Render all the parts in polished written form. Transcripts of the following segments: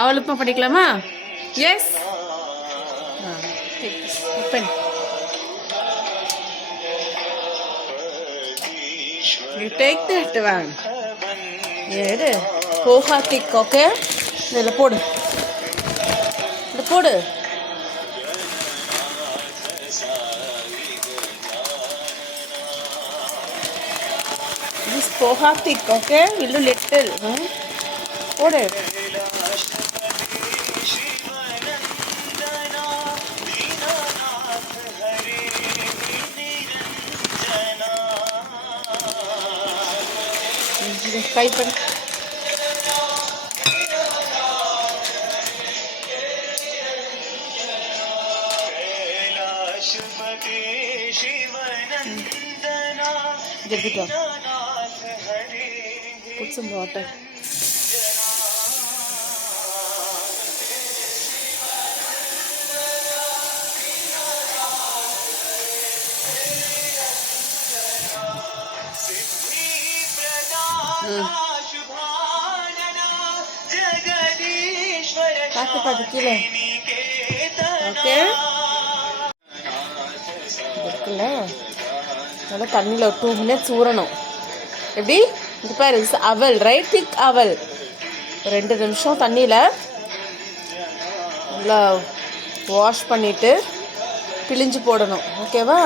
அவள் உப்புமா பண்ணிக்கலாமா? Yes. Open. You take that one. எடு. Poha thick, okay? இதில் போடு. இதில் போடு. This poha thick, okay? Will do little. போடு. Try பண்ணு. Get it up. Put some water. பாக்கு கீழே. ஓகே, இருக்குல்ல, நல்லா தண்ணியில் ஒரு 2 minutes ஊறணும். எப்படி இது பாரு, அவல் ரைட், திக் அவல். 2 நிமிஷம் தண்ணியில் நல்லா வாஷ் பண்ணிவிட்டு பிழிஞ்சு போடணும். ஓகேவா?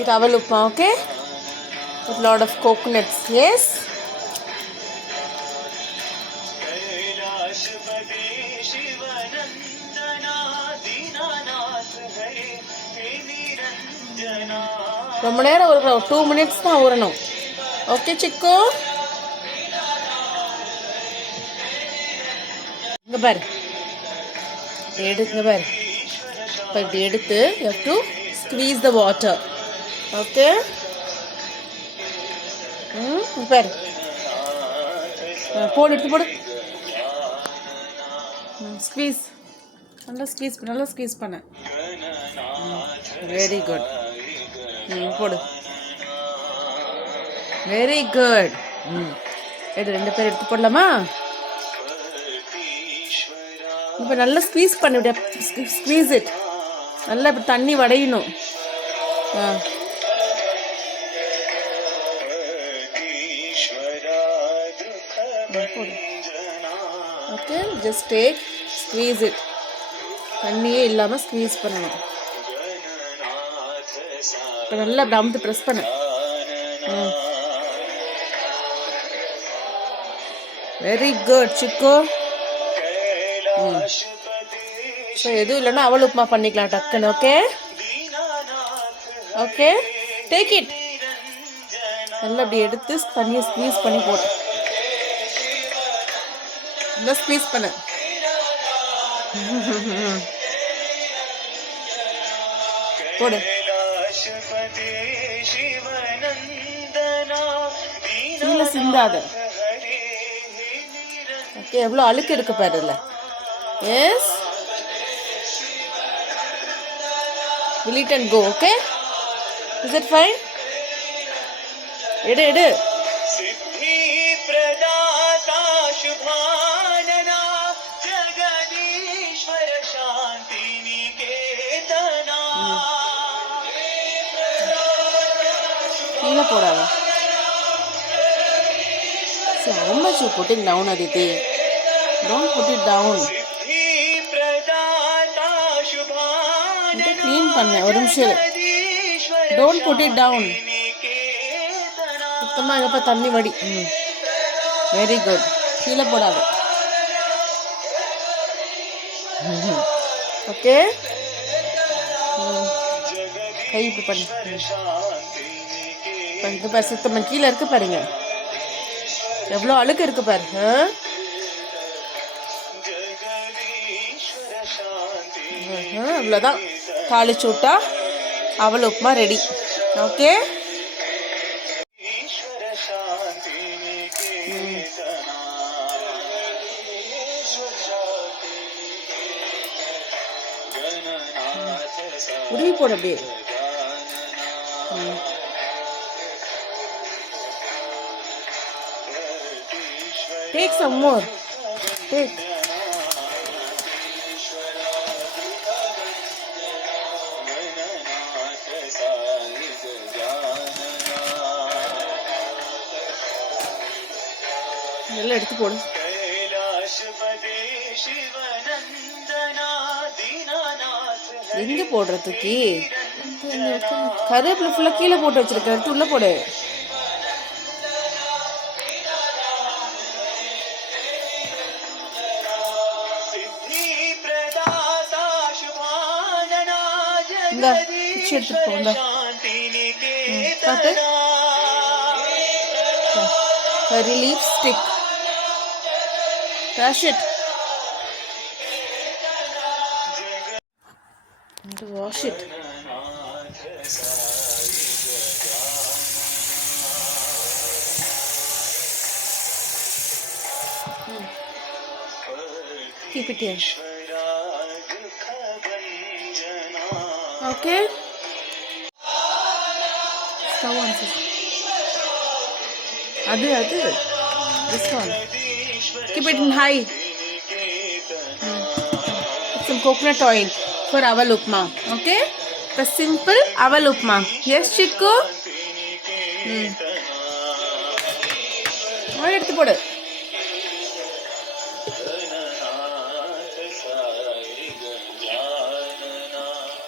இது அவல் upma. Okay, with lot of coconuts. Yes. ரொம்ப நேரம் ஒரு 2 minutes தான் ஊறணும். ஓகே சிக்கு, இங்கே பாரு, எடுங்க பாரு. இப்போ இப்படி எடுத்து you have to squeeze the water. Okay, பாரு, போடு, எடுத்து போடு. ஸ்க்வீஸ், நல்லா ஸ்க்வீஸ் பண்ண. Very good. போடு, வெரி குட். எடு, 2 பேர் எடுத்து போடலாமா? இப்போ நல்லா ஸ்க்வீஸ் பண்ணி, ஸ்க்வீஸ் இட். நல்லா இப்போ தண்ணி வடையணும். Okay, just take, squeeze it. தண்ணியே இல்லாமல் ஸ்க்வீஸ் பண்ணணும். இப்போ நல்லா அப்படி அமுத்து ப்ரெஸ் பண்ணு. வெரி குட் சிக்கு. ஸோ எதுவும் இல்லைன்னா அவல் உப்புமா பண்ணிக்கலாம் டக்குன்னு. Okay, okay, take it. நல்லா அப்படி எடுத்து தண்ணியை ஸ்க்வீஸ் பண்ணி போட்டு நல்லா ஸ்க்வீஸ் பண்ணு. போடு. கீழே சிந்தாத. ஓகே, எவ்வளோ அழுக்கு இருக்கு பாரு இல்லை? Yes, will it and go? Okay, is it fine? எடு. கீழே போடாத. So how much you putting down, Aditi? Don't put it down. இதை க்ளீன் பண்ண ஒரு நிமிஷம். Don't put it down. சுத்தமாக இருப்ப தண்ணி வடி. Very good. கீழே போடாத. ஓகே, கை இப்படி பண்ணு. இது பாரு, சுத்தமாக கீழே இருக்கு பாருங்க, எவ்வளோ அழுக்கு இருக்கு பாரு. இவ்வளோதான், தாளிச்சு விட்டா அவல் உப்புமா ரெடி. ஓகே, உருவி போடு அப்படியே. Take some more. Take. இதெல்லாம் எடுத்து போடு. எங்க போடுறதுக்கு? கருவேப்பிலை ஃபுல்லா கீழே போட்டு வச்சிருக்க, எடுத்து உள்ள போடு. இந்த பிச்சு எடுத்துட்டு போங்க. curry leaf stick. Crush it. And wash it. Keep it here. Okay. Stove on. This one. Keep it in high. Put some coconut oil for aval upma. Okay? The simple aval upma. Yes, Chiku? Oil எடுத்து போடு.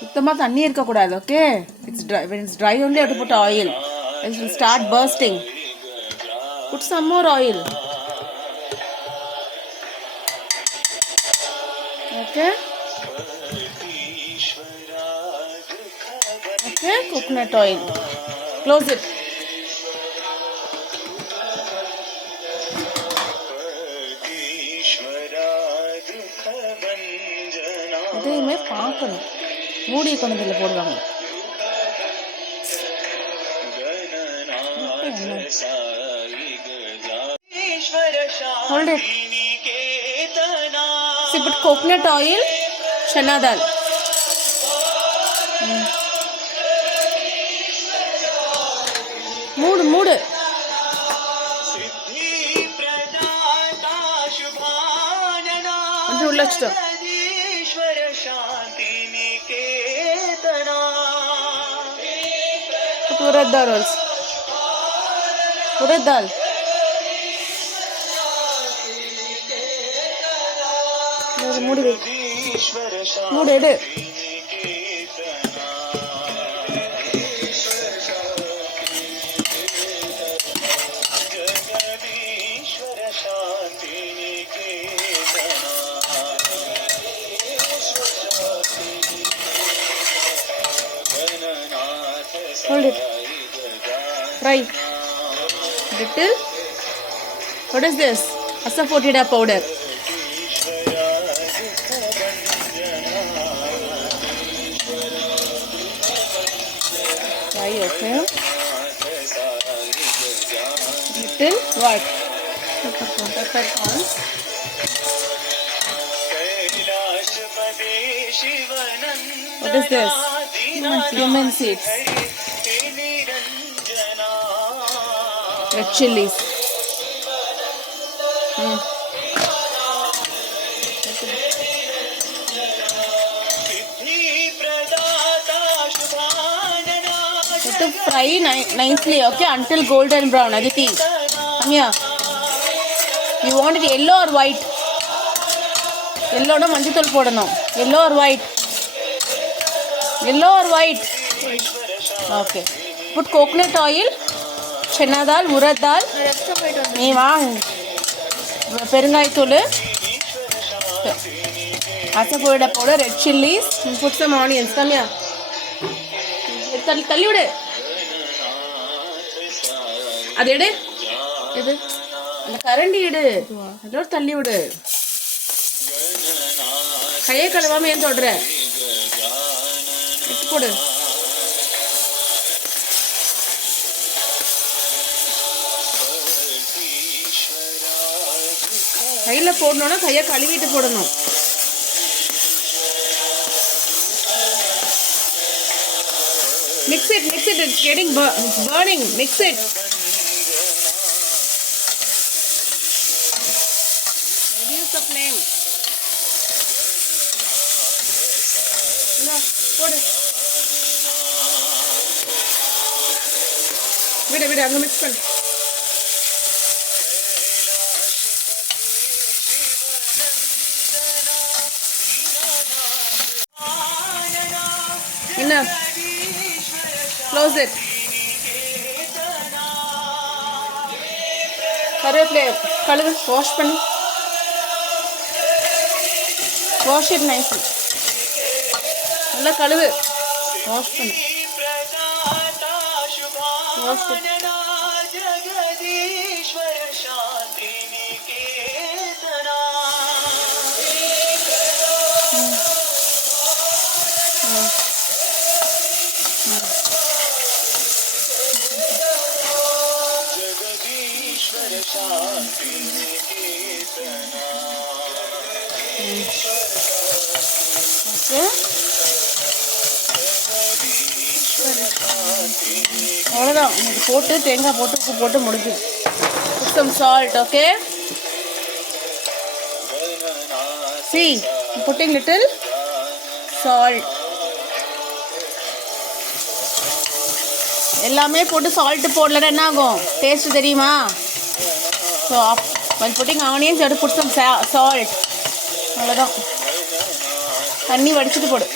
சுத்தமா தண்ணி இருக்க கூடாது. Okay? It's dry. When it's dry only you have to put oil. It will start bursting. Put some more oil. Okay? Okay, coconut oil. Close it. இதையுமே பார்க்கணும். மூடி கொண்டதில் போடுவாங்க. Hold it. See, put coconut oil, chana dal. Mood. And ulla chito. Put urad dal also. Urad dal. மூடி வை. மூடு எடு. Hold it. Fry. Little. What is this? Asafoetida powder. Okay. Little what? Peppercorns. What is this? Cumin seeds. Red chilies. To fry nicely, okay, until golden brown. Aditi, come here. You want it yellow or white? Yellow na manjathul podanum. Yellow or white? Yellow or white? Okay. Put coconut oil, chana dal, urad dal. Nee vaang. Perangai-thul. Asafoetida powder, red chilies. Put some onions. Come here. தள்ளி விடு. அது எடு. எது? அந்த கரண்டி எடு. அதோட தள்ளி விடு. கையை கழுவாம ஏன் தொடுற? எடுத்து போடு. கையில போடணும்னா கையை கழுவிட்டு போடணும். Mix it, it's getting burning. Mix it. the flame. No, put it. விடு அங்கே மிக்ஸ் பண்ணு. என்ன க்ளோஸ் இட். கருவேப்பிலை கழுவு, வாஷ் பண்ணி வாஷ் இட் நைஸ்லி. நல்லா கழுவு, வாஷ் பண்ணு. Wash it. அவ்வளோதான். இது போட்டு தேங்காய் போட்டு உப்பு போட்டு முடிஞ்சு. Put some salt, okay? See, I'm putting little salt. எல்லாமே போட்டு சால்ட்டு போடலன்னா என்ன ஆகும்? டேஸ்ட் தெரியுமா? So while putting onions you have to put some salt. அவ்வளோதான். தண்ணி வடிச்சிட்டு போடு.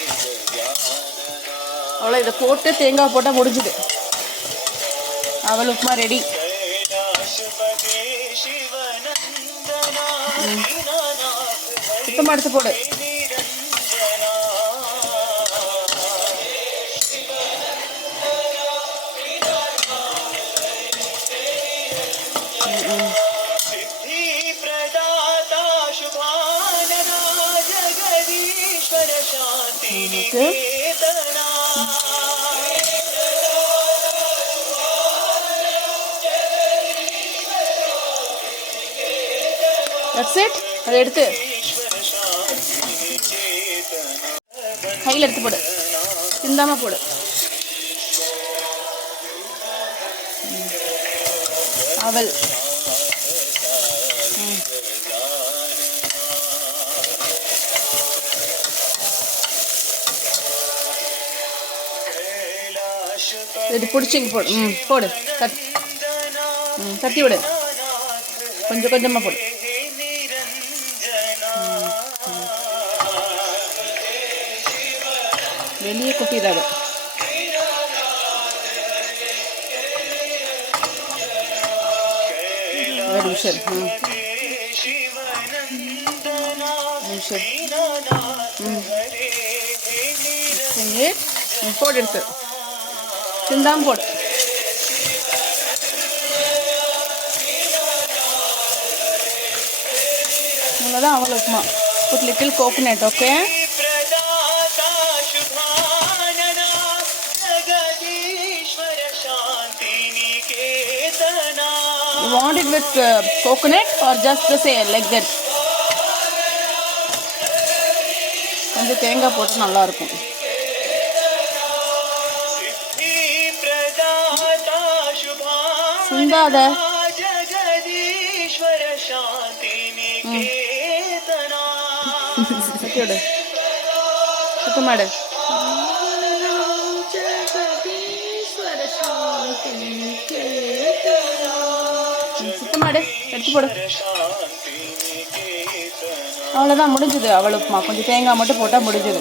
அவ்வளோ. இதை போட்டு தேங்காய் போட்டால் முடிஞ்சுது. அவல் உப்புமா ரெடி. சுத்தமாக எடுத்து போடு. That's it. அதை எடுத்து கையில் எடுத்து போடு, சிந்தாம போடு. அவல் இது பிடிச்சிங்க போடு. போடு, தட்டி விடு. கொஞ்சம் கொஞ்சமாக போடு. வெளியே கொட்டிடாது. போடு, எடுத்து சிந்தாம போடு. அவ்வளோதான். அவள் upma. Put little coconut, okay? You want it with coconut or just the same like that? கொஞ்சம் தேங்காய் போட்டு நல்லா இருக்கும். சிந்தாத. சுத்தமாடு. சுத்தமாடு, எடுத்து போடு. அவ்வளோதான், முடிஞ்சுது அவள் உப்புமா. கொஞ்சம் தேங்காய் மட்டும் போட்டால் முடிஞ்சுது.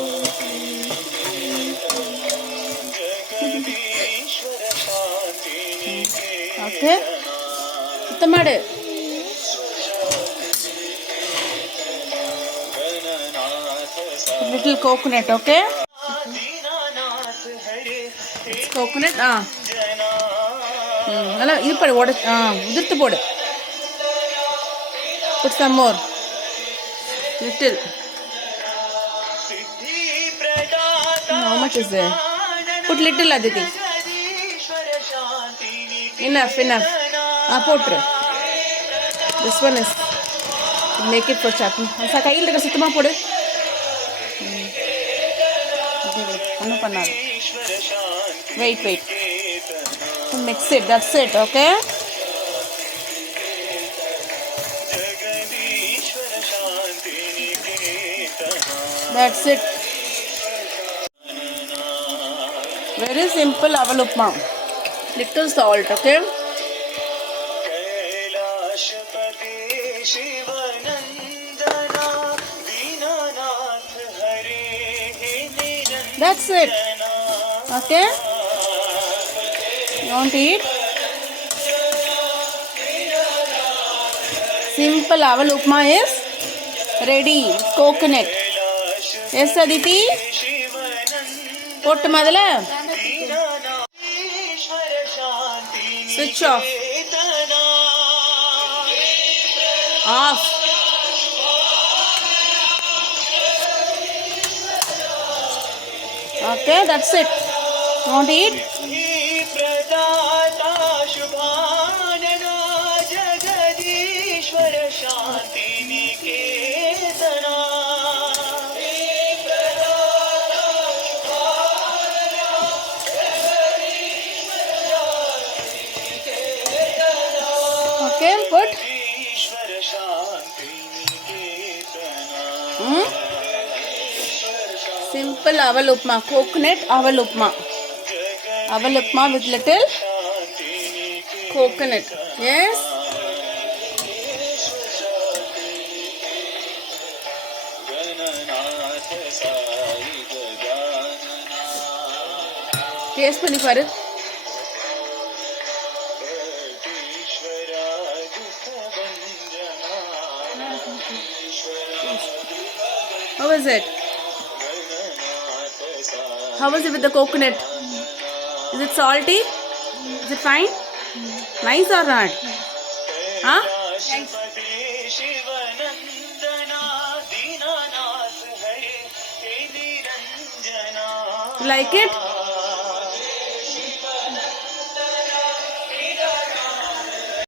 ஓகே, சுத்தமாடு. Little coconut, okay? கோகோனட். நல்லா இது போடு, உதிர்த்து போடு. Put some more. Little. How much is there? Put little, Aditi. Enough. போட்டுரு. This one is make it for chutney. அசா கையில் இருக்க சுத்தமாக போடு. ஒன்றும் பண்ணாது. Wait. Mix it. That's it, okay? That's it. Very simple aval upma. Little salt, okay? That's it. Okay? You want to eat? Simple aval upma is ready. Coconut. Yes, Aditi? Pottu madala. Switch off. Off. Okay, that's it. You want to eat? Okay, put. Simple aval upma, coconut aval upma. Aval upma with little coconut. Yes? Taste pani paru. How is it? How is it with the coconut? Is it salty? Is it fine? Nice or not? Huh? Nice. You like it?